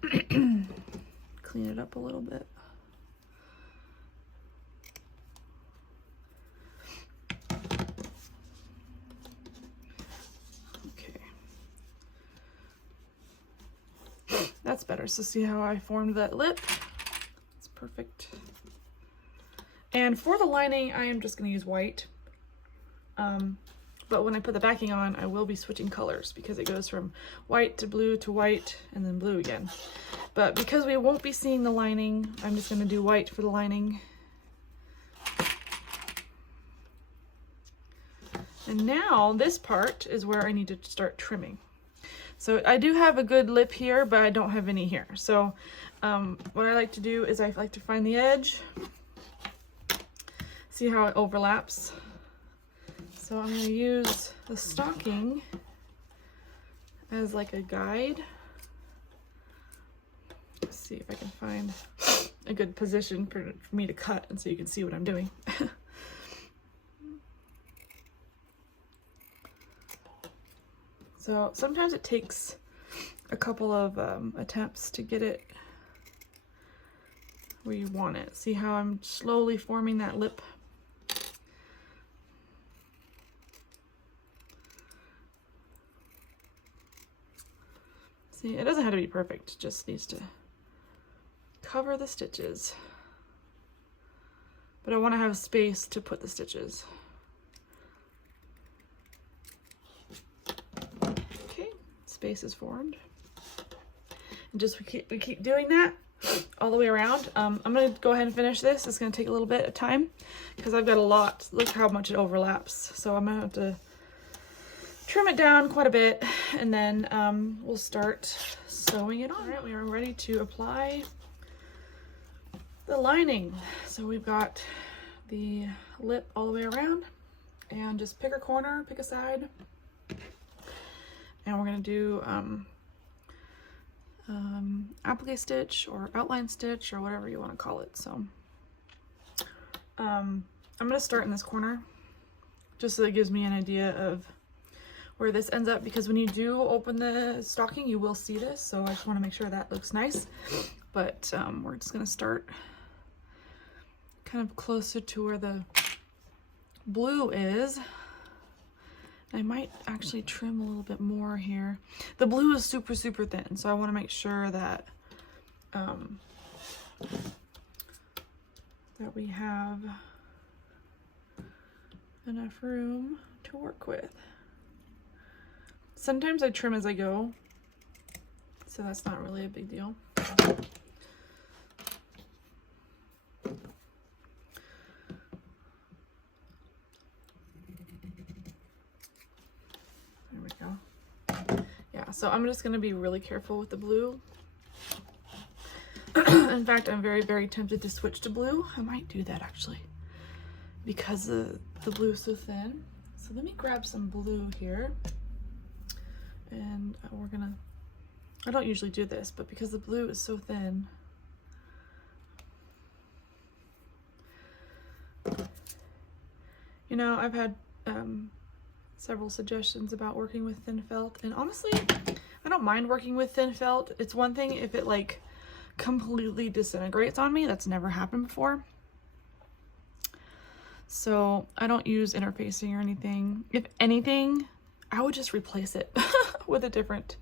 Clean it up a little bit. Okay. That's better. So see how I formed that lip? It's perfect. And for the lining, I am just going to use white. But when I put the backing on, I will be switching colors, because it goes from white to white and then blue again. But because we won't be seeing the lining, I'm just going to do white for the lining. And now this part is where I need to start trimming. So I do have a good lip here, but I don't have any here. So what I like to do is I like to find the edge. See how it overlaps? So I'm going to use the stocking as like a guide. Let's see if I can find a good position for me to cut, and so you can see what I'm doing. So sometimes it takes a couple of attempts to get it where you want it. See how I'm slowly forming that lip? See, it doesn't have to be perfect, it just needs to cover the stitches. But I want to have space to put the stitches. Okay, space is formed. And just we keep doing that all the way around. I'm going to go ahead and finish this. It's going to take a little bit of time, because I've got a lot. Look how much it overlaps. So I'm going to have to trim it down quite a bit, and then we'll start sewing it on. All right, we are ready to apply the lining. So we've got the lip all the way around, and just pick a corner, pick a side, and we're going to do applique stitch or outline stitch or whatever you want to call it. So I'm going to start in this corner, just so it gives me an idea of where this ends up, because when you do open the stocking, you will see this. So I just want to make sure that looks nice. But we're just going to start kind of closer to where the blue is, I might actually trim a little bit more here. The blue is super, super thin, so I want to make sure that that we have enough room to work with. Sometimes I trim as I go, so that's not really a big deal. There we go. Yeah, so I'm just going to be really careful with the blue. In fact, I'm very, very tempted to switch to blue. I might do that actually, because the blue is so thin. So let me grab some blue here, and we're gonna, I don't usually do this, but because the blue is so thin, you know, I've had several suggestions about working with thin felt, and honestly, I don't mind working with thin felt. It's one thing if it like completely disintegrates on me. That's never happened before. So I don't use interfacing or anything. If anything, I would just replace it with a different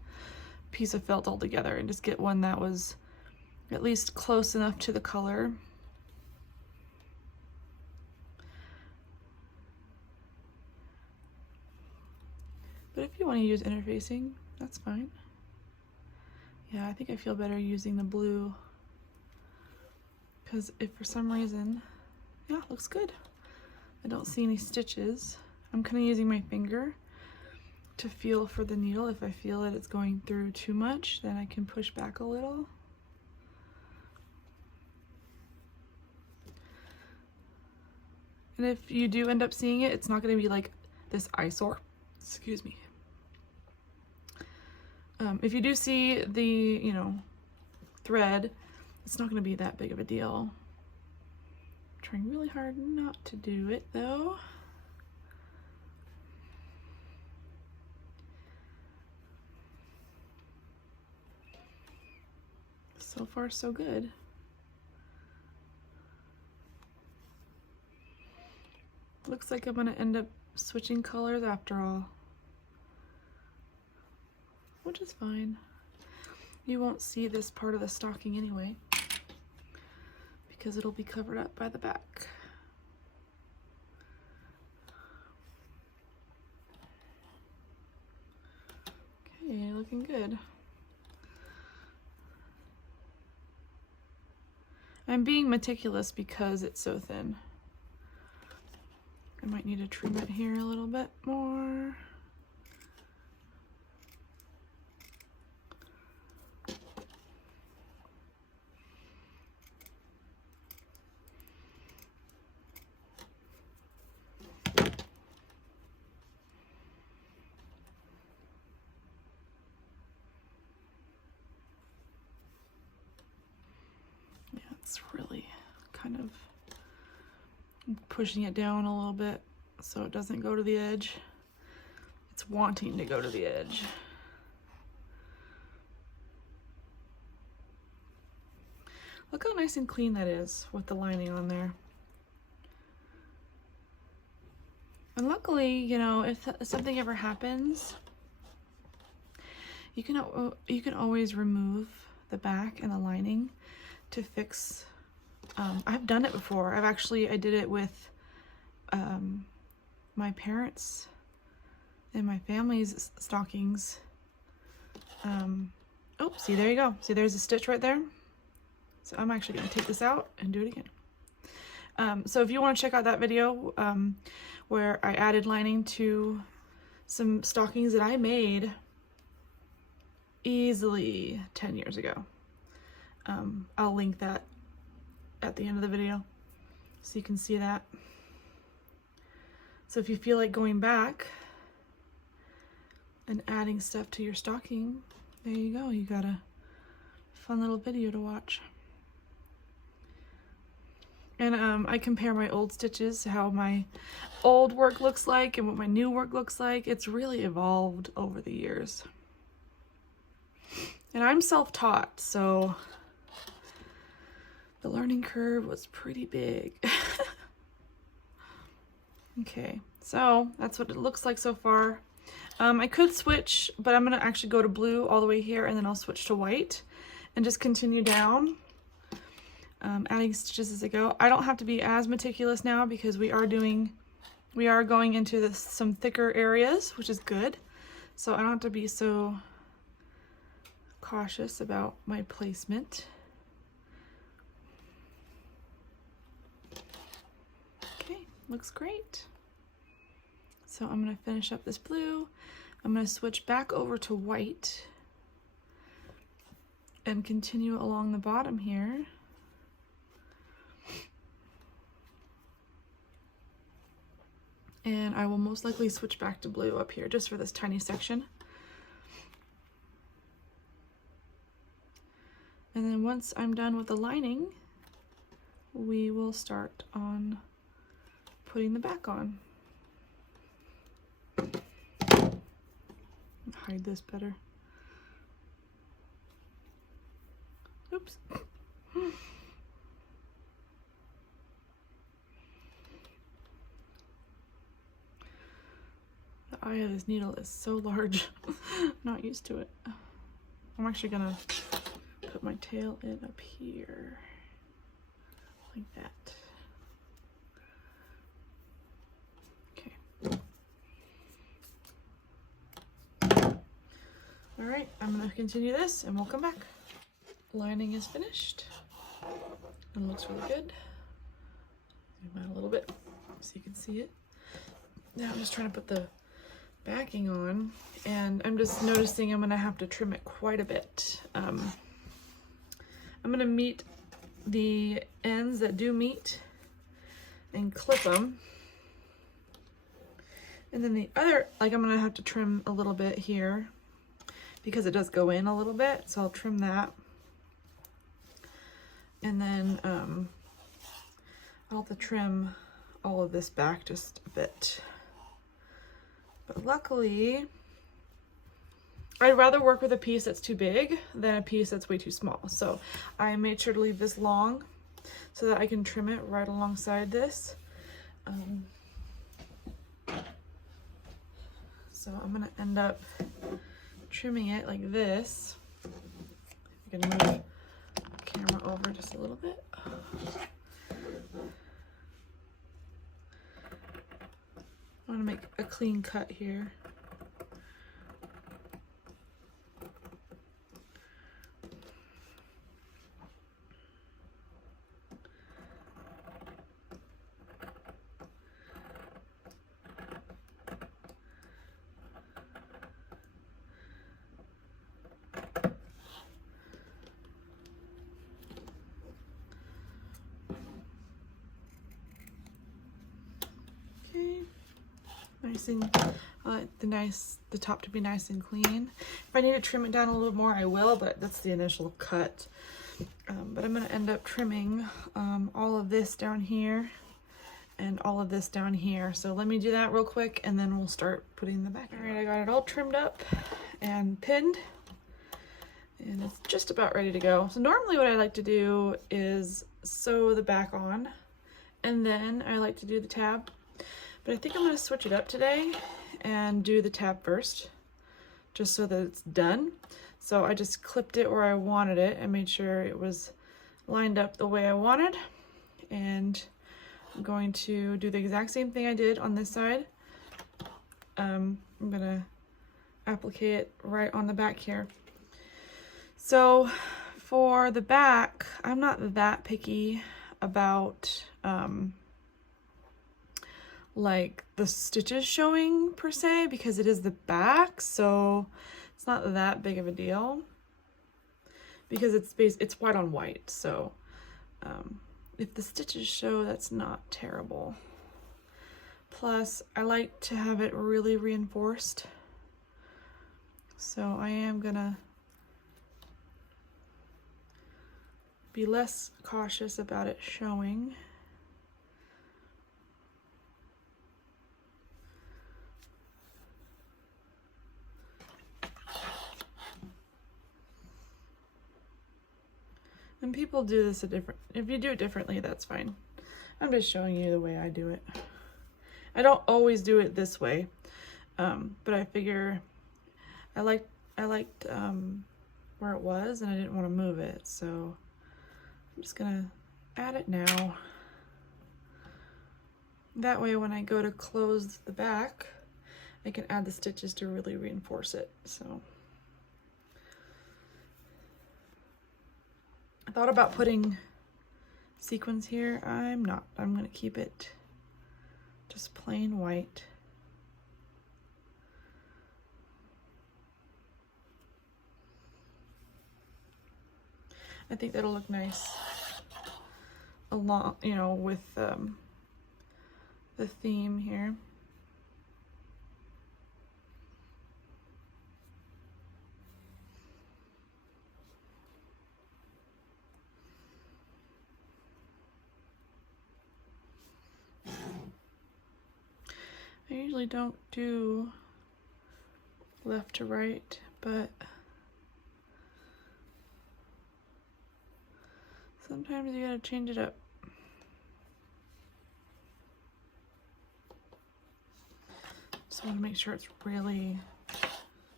piece of felt altogether and just get one that was at least close enough to the color. But if you want to use interfacing, that's fine. Yeah, I think I feel better using the blue, because if for some reason, yeah, looks good. I don't see any stitches. I'm kind of using my finger to feel for the needle. If I feel that it's going through too much, then I can push back a little. And if you do end up seeing it, it's not going to be like this eyesore. Excuse me. If you do see the, you know, thread, it's not going to be that big of a deal. I'm trying really hard not to do it though. So far, so good. Looks like I'm going to end up switching colors after all, which is fine. You won't see this part of the stocking anyway, because it'll be covered up by the back. Okay, looking good. I'm being meticulous because it's so thin. I might need to trim it here a little bit more. Yeah, it's really kind of pushing it down a little bit so it doesn't go to the edge. It's wanting to go to the edge. Look how nice and clean that is with the lining on there. And luckily, you know, if something ever happens, you can always remove the back and the lining to fix. I've done it before. I did it with my parents and my family's stockings. Oh, see, there you go. See, there's a stitch right there. So I'm actually going to take this out and do it again. So if you want to check out that video where I added lining to some stockings that I made easily 10 years ago, I'll link that at the end of the video so you can see that. So if you feel like going back and adding stuff to your stocking, there you go. You got a fun little video to watch. And I compare my old stitches to how my old work looks like and what my new work looks like. It's really evolved over the years. And I'm self-taught, so the learning curve was pretty big. Okay, So that's what it looks like so far. I could switch, but I'm gonna actually go to blue all the way here, and then I'll switch to white and just continue down, adding stitches as I go. I don't have to be as meticulous now because we are going into some thicker areas, which is good. So I don't have to be so cautious about my placement. Okay, looks great. So I'm going to finish up this blue. I'm going to switch back over to white and continue along the bottom here. And I will most likely switch back to blue up here just for this tiny section. And then once I'm done with the lining, we will start on putting the back on. Hide this better. Oops. The eye of this needle is so large. I'm not used to it. I'm actually gonna put my tail in up here, like that. Okay. All right, I'm gonna continue this and we'll come back. Lining is finished and looks really good. Zoom out a little bit so you can see it. Now I'm just trying to put the backing on, and I'm just noticing I'm gonna have to trim it quite a bit. I'm gonna meet the ends that do meet and clip them, and then the other, like, I'm gonna have to trim a little bit here because it does go in a little bit, so I'll trim that. And then I'll have to trim all of this back just a bit. But luckily, I'd rather work with a piece that's too big than a piece that's way too small. So I made sure to leave this long so that I can trim it right alongside this. So I'm gonna end up trimming it like this. I'm gonna move the camera over just a little bit. I want to make a clean cut here. Okay. Nice and the top to be nice and clean. If I need to trim it down a little more, I will, but that's the initial cut. But I'm going to end up trimming all of this down here and all of this down here. So let me do that real quick and then we'll start putting the back. All right, I got it all trimmed up and pinned, and it's just about ready to go. So normally what I like to do is sew the back on, and then I like to do the tab. But I think I'm going to switch it up today and do the tab first, just so that it's done. So I just clipped it where I wanted it and made sure it was lined up the way I wanted. And I'm going to do the exact same thing I did on this side. I'm going to applicate it right on the back here. So for the back, I'm not that picky about like the stitches showing per se, because it is the back, so it's not that big of a deal because it's white on white. So if the stitches show, that's not terrible. Plus I like to have it really reinforced, so I am gonna be less cautious about it showing. And people do this if you do it differently, that's fine. I'm just showing you the way I do it. I don't always do it this way, but I figure I liked where it was and I didn't want to move it, so I'm just gonna add it now. That way when I go to close the back, I can add the stitches to really reinforce it. So I thought about putting sequins here. I'm not. I'm gonna keep it just plain white. I think that'll look nice along, you know, with the theme here. I usually don't do left to right, but sometimes you gotta change it up. So I want to make sure it's really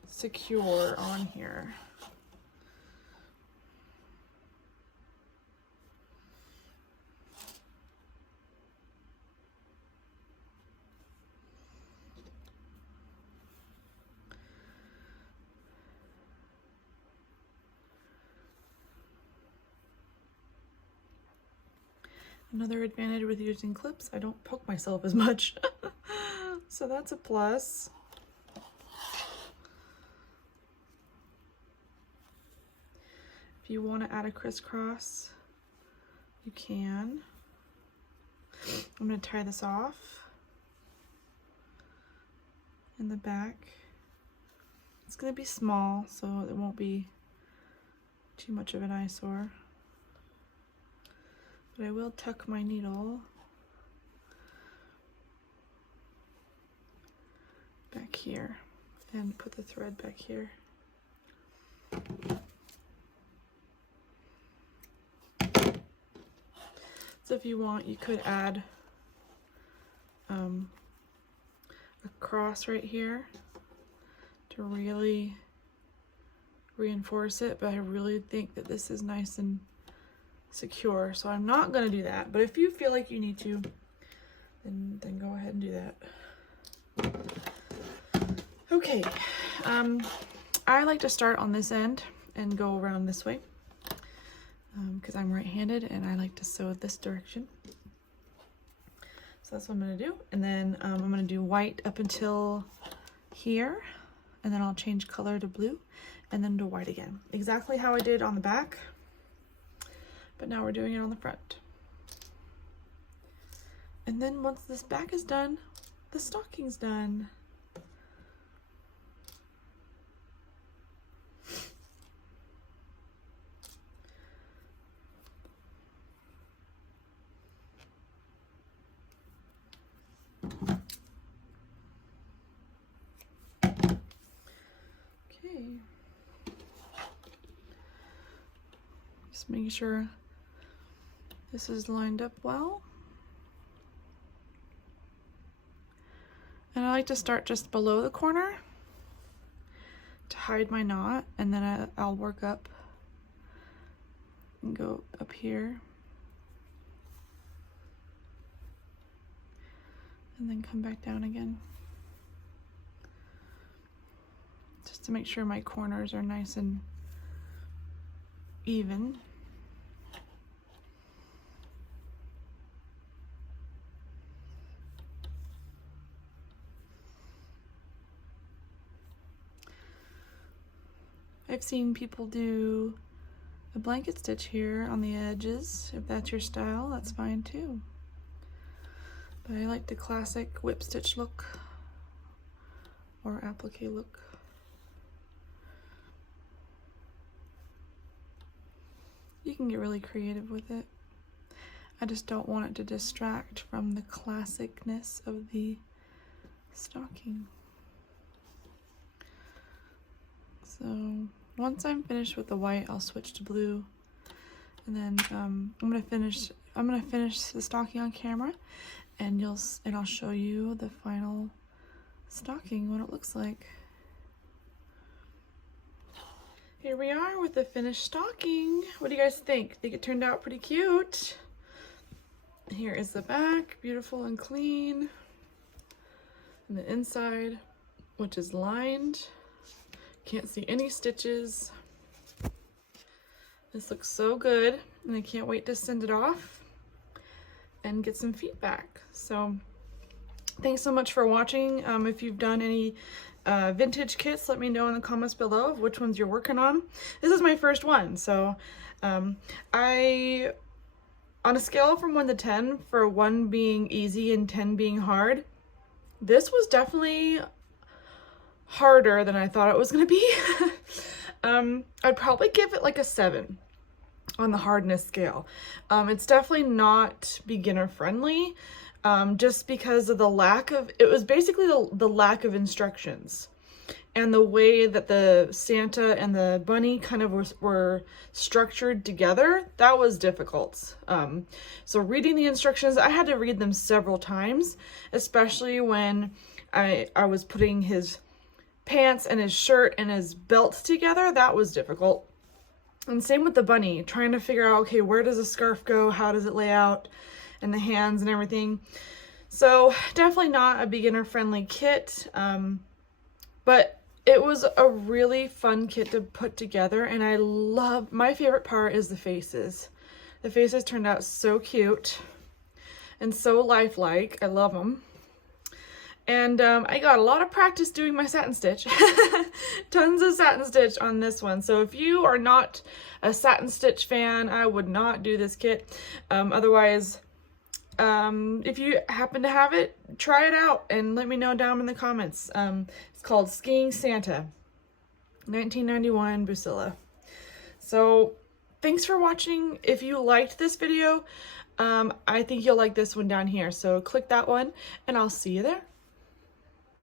secure on here. Another advantage with using clips, I don't poke myself as much. So that's a plus. If you want to add a crisscross, you can. I'm going to tie this off in the back. It's going to be small, so it won't be too much of an eyesore. But I will tuck my needle back here and put the thread back here. So if you want, you could add a cross right here to really reinforce it, but I really think that this is nice and secure, so I'm not going to do that. But if you feel like you need to, then go ahead and do that. Okay, I like to start on this end and go around this way because I'm right-handed and I like to sew this direction. So that's what I'm going to do, and then I'm going to do white up until here, and then I'll change color to blue and then to white again, exactly how I did on the back. But now we're doing it on the front. And then once this back is done, the stocking's done. Okay. Just making sure this is lined up well. And I like to start just below the corner to hide my knot, and then I'll work up and go up here. And then come back down again. Just to make sure my corners are nice and even. I've seen people do a blanket stitch here on the edges. If that's your style, that's fine too. But I like the classic whip stitch look or applique look. You can get really creative with it. I just don't want it to distract from the classicness of the stocking. So once I'm finished with the white, I'll switch to blue, and then I'm gonna finish the stocking on camera, and I'll show you the final stocking, what it looks like. Here we are with the finished stocking. What do you guys think? I think it turned out pretty cute. Here is the back, beautiful and clean. And the inside, which is lined. Can't see any stitches. This looks so good, and I can't wait to send it off and get some feedback. So thanks so much for watching. If you've done any vintage kits, let me know in the comments below of which ones you're working on. This is my first one, so on a scale from 1 to 10, for 1 being easy and 10 being hard, this was definitely harder than I thought it was gonna be. I'd probably give it like a 7 on the hardness scale. It's definitely not beginner friendly, just because of the lack of, it was basically the lack of instructions. And the way that the Santa and the bunny kind of were structured together, that was difficult. So reading the instructions, I had to read them several times, especially when I was putting his pants and his shirt and his belt together. That was difficult. And same with the bunny, trying to figure out, okay, where does the scarf go? How does it lay out? And the hands and everything. So definitely not a beginner friendly kit, but it was a really fun kit to put together, and my favorite part is the faces. The faces turned out so cute and so lifelike. I love them. And I got a lot of practice doing my satin stitch. Tons of satin stitch on this one. So if you are not a satin stitch fan, I would not do this kit. Otherwise, if you happen to have it, try it out and let me know down in the comments. It's called Skiing Santa, 1991 Bucilla. So thanks for watching. If you liked this video, I think you'll like this one down here. So click that one and I'll see you there.